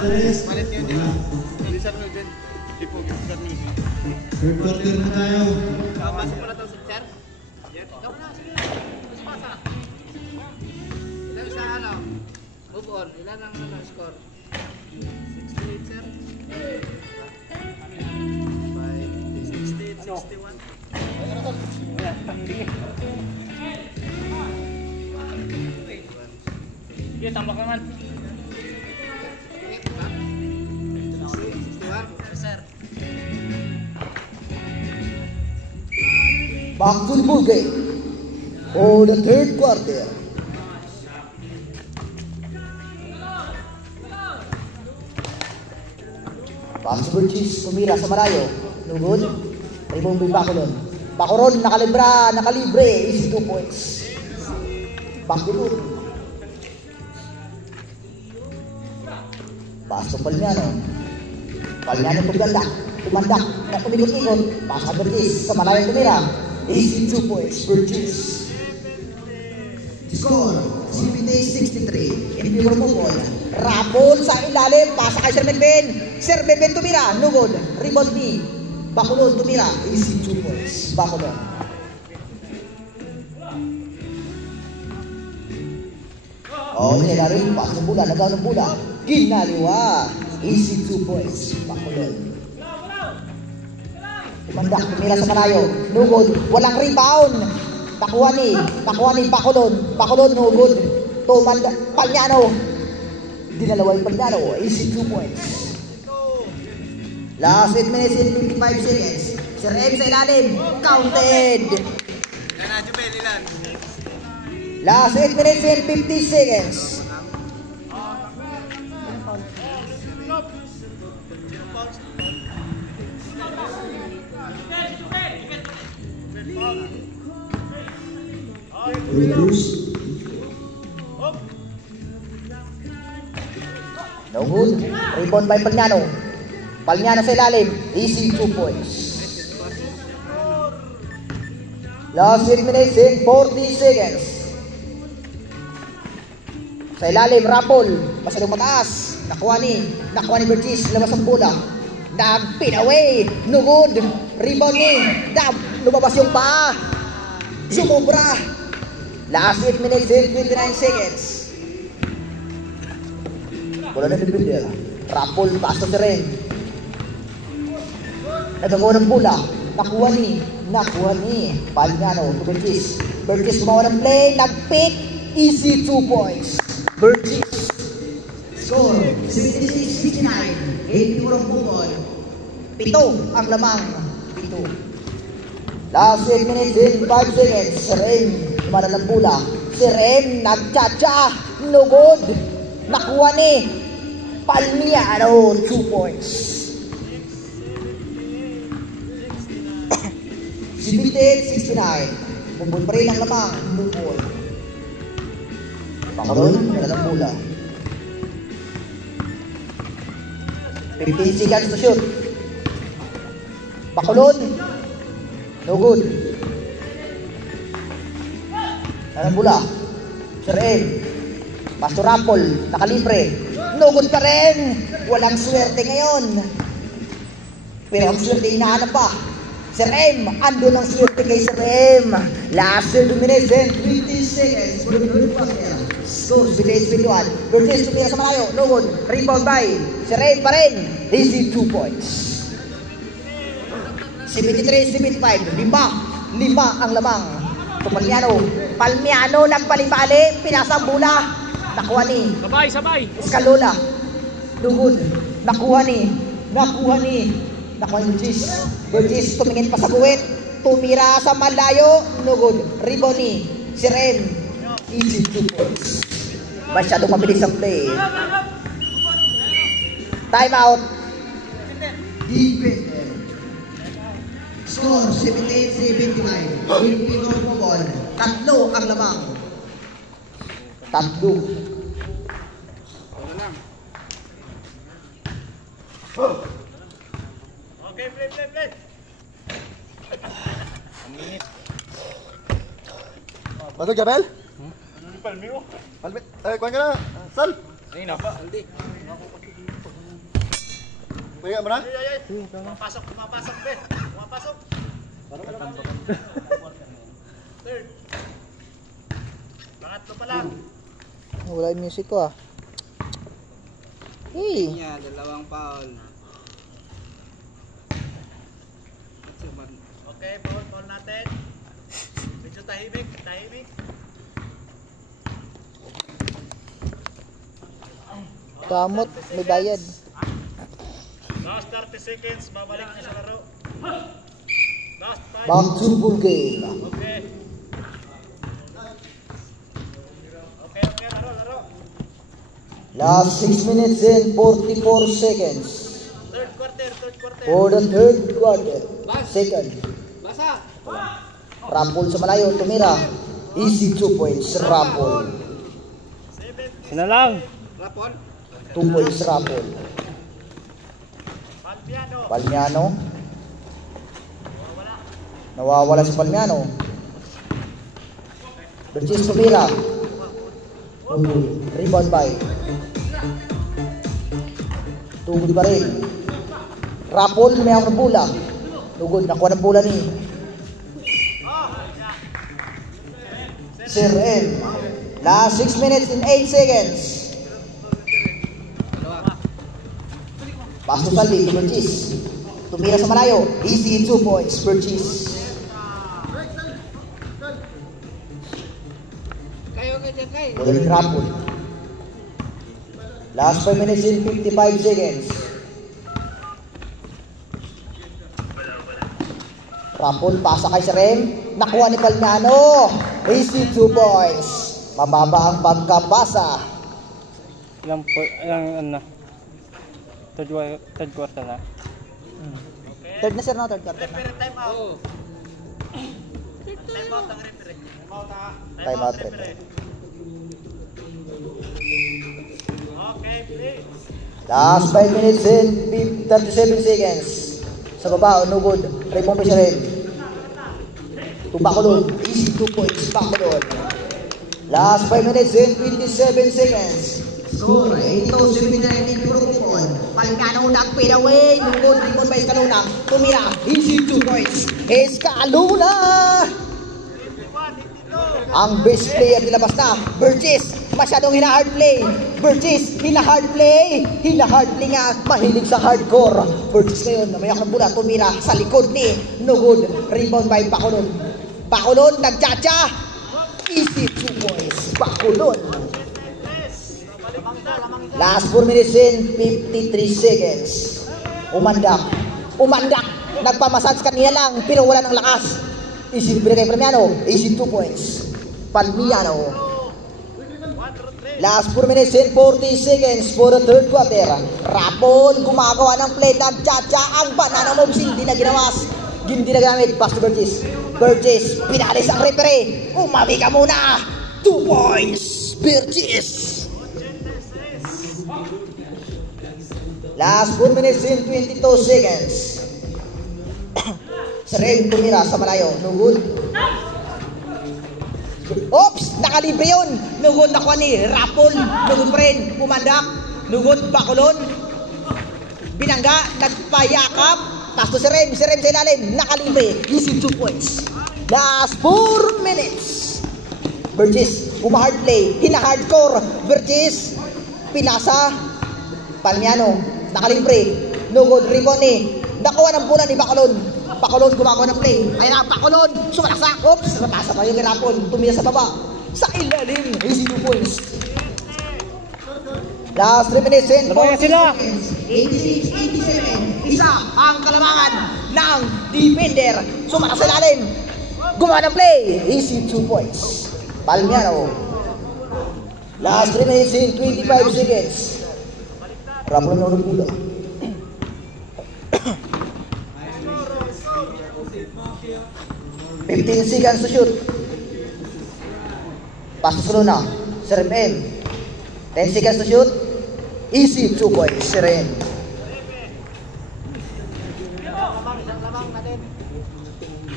Palit yun din. Lisar mo din. Tipo, lisar mo din. Third quarter na tayo. Pasok mo na ito sa chair. Ikaw na, sige. Pasa. Ilan sa ano? Move on. Ilan ang score? 68, sir. 68, 61. Sige, tambak naman. Back to the ball game for the third quarter. Pass to Burgess, tumira sa malayo. Lugod, rebound by Bacolon. Bacolon, nakalibre, easy 2 points. Back to Lugod. Pass to Palmiano. Palmiano tumandak, na umikot-ikot. Pass to Burgess, sa malayo tumira. Easy 2 points, Burgess. Score, CBT 63. In favor of ball. Rapol sa ilalim, pasa kay Sir Melvin. Sir Melvin tumira, nugod. Rebound ni Bacolon tumira. Easy 2 points, Bacolon. Okay, narin, pas ng bola, nagaw ng bola. Ginaliwa. Easy 2 points, Bacolon. Tumandak, tumira sa malayo. Nugod, walang rebound. Nakuha ni Bacolon. Bacolon, nugod. Tumandak, Palmiano. Dinalawa yung Palmiano. Easy 2 points. Last 8 minutes and 55 seconds. Sir M sa ilalim. Counted. Ilan, Jubel, ilan? Last 8 minutes and 50 seconds. No good. Rebound by Palmiano. Palmiano sa ilalim. Easy 2 points. Last 8 minutes and 40 seconds. Sa ilalim, Rapol. Masyadong mataas. Nakuha ni Burgess. Labas ang bola. Nag-pin away. No good. Rebound ni Dab. Lumabas yung paa. Sumobra. Last 8 minutes and 29 seconds. Bola na defender. Rapol, taas na rin. Nagagawa ng bola. Nakuha ni Palmiano to Burgess. Burgess gumawa ng play. Nag-pick. Easy 2 points. Burgess. Score 76-59. 8 murang bukod. 7 ang lamang. 7. Last 8 minutes and 5 seconds. Sir M. Kumara ng bola. Sir M. Nagtsatsa. No good. Nakuha ni Palmiano 2 points. Sibitin 69. Bubol pa rin ang lamang. Bubol. Bacolon, nalalang bola. 15 seconds to shoot. Bacolon. No good. Nalalang bola. Sir M. Pastor Rapol. Nakalibre. No good pa rin. Walang swerte ngayon. Pero ang swerte hinahanap pa. Sir M, ando ng swerte kay Sir M. Last 2 minutes and 20 seconds. Score, 21. Burgess tumira sa malayo. No good. Rebound by Sir M pa rin. Easy 2 points. 73-75. Lima ang lamang. Palmiano nagpalibali. Pinasa ang bola. Nakuha ni Escalola. No good. Nakuha ni Burgess tumingin pa sa buwit. Tumira sa malayo. No good. Rebound ni Sir M. Easy 2 points. Masyadong mabilis ang play. Time out. Defender. Score 78-75. Filipino ball. 3 ang lamang. 3. Okay, play. Pasok, Jabel? Palmiro. Kuhan ka na. Sal? Ayun na ba? Hindi. Pahinga mo na? Pumapasok, be. Pumapasok. Third. Pangatlo pa lang. Wala yung music ko ah. Hey. Dalawang foul. Okay, foul natin. Medyo tahimik. Kamot, may bayad. Last 30 seconds, babalik na sa laro. Last 5. Back to full game. Okay. Okay, laro. Last 6 minutes and 44 seconds. Third quarter. For the third quarter. Second. Basa. Rampol sa malayo, tumira. Easy 2 points, Rampol. Sino lang? Rapon. 2 points, Rampol. Palmiano. Nawawala si Palmiano. Berchis tumira. Rebound by. Tugod pa rin. Rapol, may ako ng bola. Tugod, nakuha ng bola ni Sir M. Last 6 minutes and 8 seconds. Pass to Salvi, to Berchis. Tumira sa malayo. Easy 2 points, Berchis. Ulit Rapol. Last 5 minutes and 55 seconds. Rapol, pasa kay Sir M. Nakuha ni Palmiano. Easy 2 points. Mababa ang pagkapasa. Ilang ano? Third quarter na. Third na sir, no? Third quarter na. Time out. Time out ang referee. Time out, referee. Okay, please. Last 5 minutes and 37 seconds. Sa baba, unugod. Raymond Picharin. Bacolod. Easy 2 points. Bacolod. Last 5 minutes and 27 seconds. Score, 82-79 puro kupon. Palmiano nag-fade away. Lugod, Rimon by Escalona. Tumira, easy 2 points. Escalona! Ang best player nilabas na. Berchis, masyadong hina-hard play. Berchis, hina-hard play. Hina-hard play nga, mahilig sa hardcore. Berchis ngayon, namayak ng bola. Tumira sa likod ni Lugod. Rebound by Bacolod. Bacolod, nag-cha-cha. Easy 2 points. Bacolod. Last 4 minutes and 53 seconds. Umandak. Nagpamasage kanina lang, pero wala ng lakas. Easy binigay Palmiano. Easy 2 points. Palmiano. Last 4 minutes and 40 seconds for the third quarter. Rapon, gumagawa ng play. Nag-cha-cha ang banana moves. Hindi na ginawas. Hindi na ginamit. Pass to Berchis. Berchis, pinalis ang referee. Umabi ka muna. 2 points. Berchis. Last 4 minutes and 22 seconds. Seren tumira sa malayo. Nugod. Oops! Nakalibre yun. Nugod nakuha ni Rapol. Nugod pa rin. Pumandak. Nugod Bacolod. Binangga. Nagpayakap. Pass to Seren. Seren sa ilalim. Nakalibre. Easy 2 points. Last 4 minutes. Berchis. Hard play. Hina-hardcore. Berchis. Pilasa. Palmiano. Nakalibre. Nugod. Riboni. Nakuha ng bola ni Bacolod. Bacolod gumagawa ng play. Ayan na, Bacolod. Sumalaksak. Oops. Napasa pa yung Rapol. Tumira sa baba. Sa ilalim. Easy 2 points. Last 3 minutes and 4 seconds. 86, 87. Isa ang kalamangan ng defender. Sumalak sa ilalim. Gumawa ng play. Easy 2 points. Palmiano. Last 3 minutes and 25 seconds. Rapol na ulit mula. 15 seconds to shoot. Pass to Soluna. Sir M. 10 seconds to shoot. Easy 2 points. Sir M.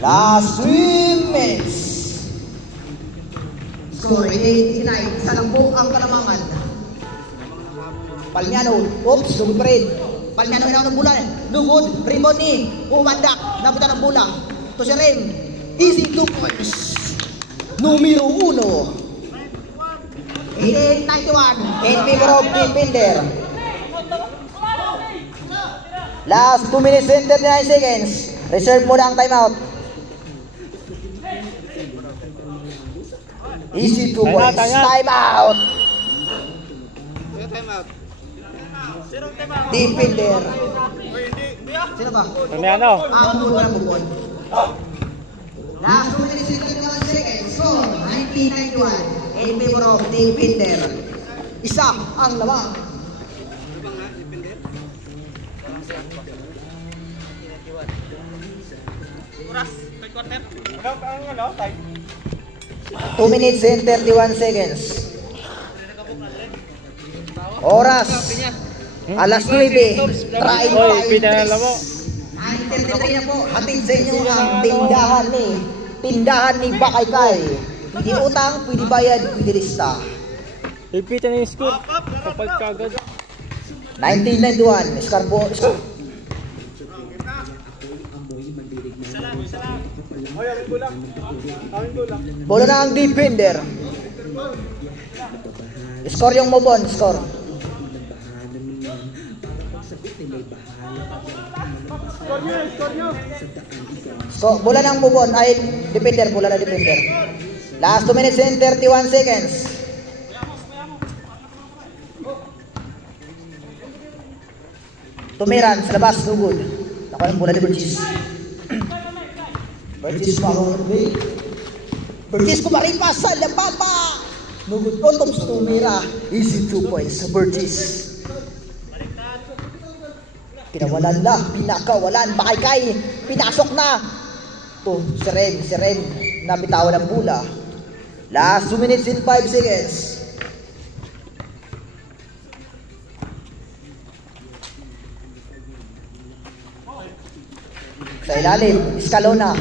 Last 3 minutes. Score 89. Sa lambok ang kalamangan. Palmiano. Oops. Sugod pa rin. Palmiano hinawak ng bola. No good. Rebound ni Umandak. Nabutan ng bola. To si Ren. Easy 2 points. Numero 1. 88-91 in favor of Team Binder. Last 2 minutes and 39 seconds. Reserve muna ang timeout. Easy 2 points. Timeout. Timeout. Team Binder. Sino ba? Palmiano. Move on. Last 2 minutes and 31 seconds. Score 1991 in favor of Team Binder. Isa ang lamang. Oras, 3 quarter. 2 minutes and 31 seconds. Oras. Alas 9. Try Oy, pinanala mo. 9:33 na po. Hatid sa inyo ang tindahan ni Bakaykay. Pwede utang, pwede bayad, pwede lista. Ipita na yung score. Kapag kagad. 1991. Scarbo. Bola na ang defender. Score yung move on. Score. So, bola ng move on. Ay, defender. Bola na defender. Last 2 minutes and 31 seconds. Tumiran sa labas. No good. Nakuha ng bola ni Burgess. Burgess mo ako. Burgess kumaripas sa lababa. No good. Otoms tumira. Easy 2 points. Burgess. Pinawalan na. Pinakawalan. Bakaykay. Pinasok na. Ito, si Ren. Nabitawan ng bola. Last 2 minutes and 5 seconds. Sa ilalim, Escalona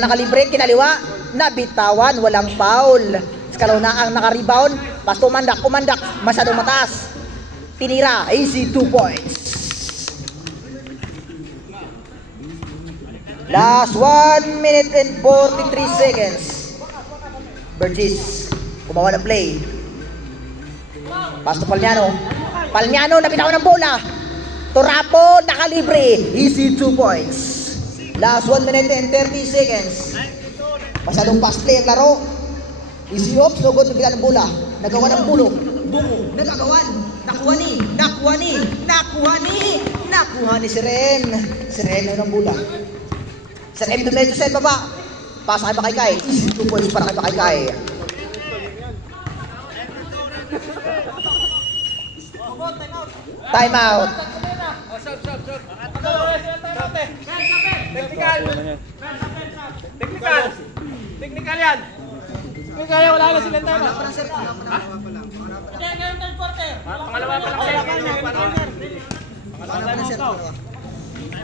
nakalibre, kinaliwa, nabitawan, walang foul. Escalona ang nakarebound, pas umandak, masyadong mataas. Tinira, easy 2 points. Last 1 minute and 43 seconds. Burgess, gumawa ng play. Pass to Palmiano, nabitawan ng bola. Turapo, nakalibre. Easy 2 points. Last 1 minute and 30 seconds. Masyadong fast play ang laro. Easy ops, no good, nabitawan ng bola. Nagawa ng bulok. Bungo, nagagawan. Nakuha ni si Ren. Si Ren na ng bola. Si Ren medyo sa baba. Pasa kay Bakaykay. Easy 2 points para kay Bakaykay. Time out. Technical yan. Kaya wala na silang time. Pangalawa pa lang.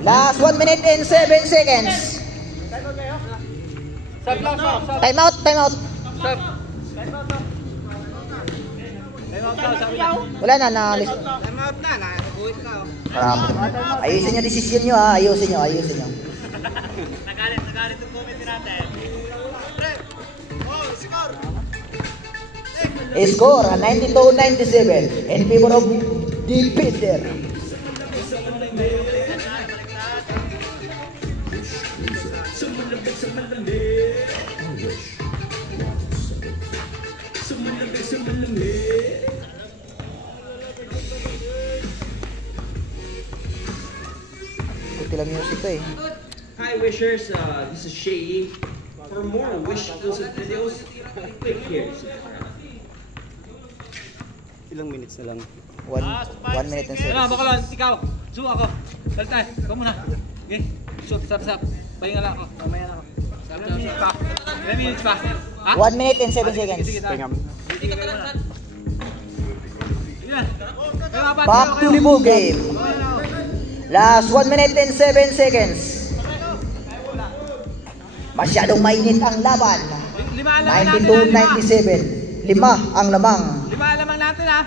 Last 1 minute and 7 seconds. Time out. Wala na, na-list. Time out na, nakaguhit na. Ayusin nyo decision nyo ha, ayusin nyo. Nagalit yung committee natin. Score 92-97 in favor of the Binder. Puti lang music ko eh. Hi wishers, this is Shay. For more wish exclusive videos, click here. Ilang minutes na lang. 1 minute and 7 Wala, baka seconds. lang, ikaw. Suwa ako. Saltay, ikaw muna. Okay, sap. Pahinga lang ako. Mamaya na ako. Sap. 3 minutes pa. Ha? 1 minute and 7 seconds. Pingam. Hindi ka talang sat. Yan. Back to the ball game. Last 1 minute and 7 seconds. Masyadong mainit ang laban. 92-97. 5 ang lamang. 5 lamang natin ha.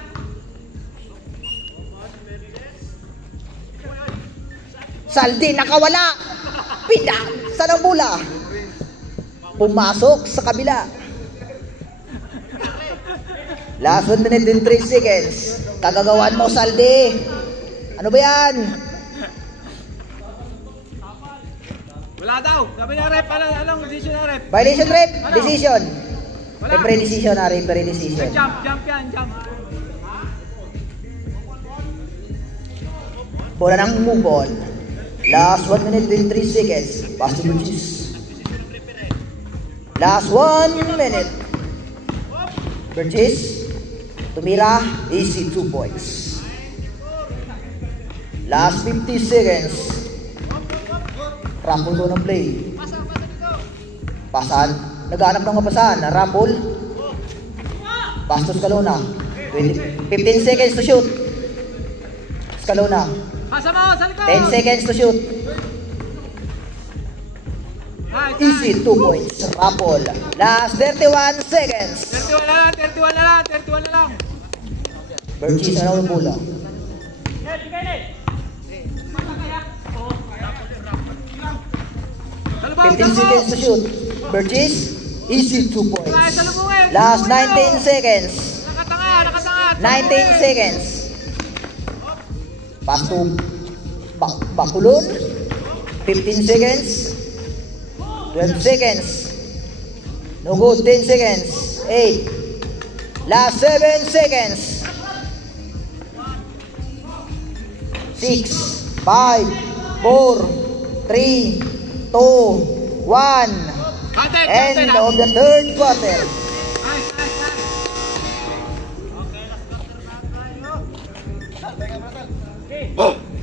Saldi nakawala. Pina sa bola. Pumasok sa kabila. Last 1 minute and 3 seconds. Kagagawan mo, Saldi. Ano ba yan? Wala daw. Sabi niya rep, anong decision na rep? Violation rep. Decision. Wala. Referee decision na referee decision. Jump yan, jump. Bola ng move on. Last 1 minute and 3 seconds. Pass to Burgess. Last 1 minute. Burgess. Tumira. Easy 2 points. Last 50 seconds. Rampol doon ang play. Pasan. Naghanap ng kapasan. Rampol. Pass to Scalona. 15 seconds to shoot. Scalona. Pasa mo, sa likod! 10 seconds to shoot. Easy 2 points. Rampol. Last 31 seconds. 31 na lang. Burgess na ng bola. 15 seconds to shoot. Burgess. Easy 2 points. Last 19 seconds. Nakatanga. 19 seconds. Pass to Bakulon. 15 seconds. 12 seconds. No good. 10 seconds. 8. Last 7 seconds. 6, 5, 4, 3, 2, 1. End of the third quarter. Nice.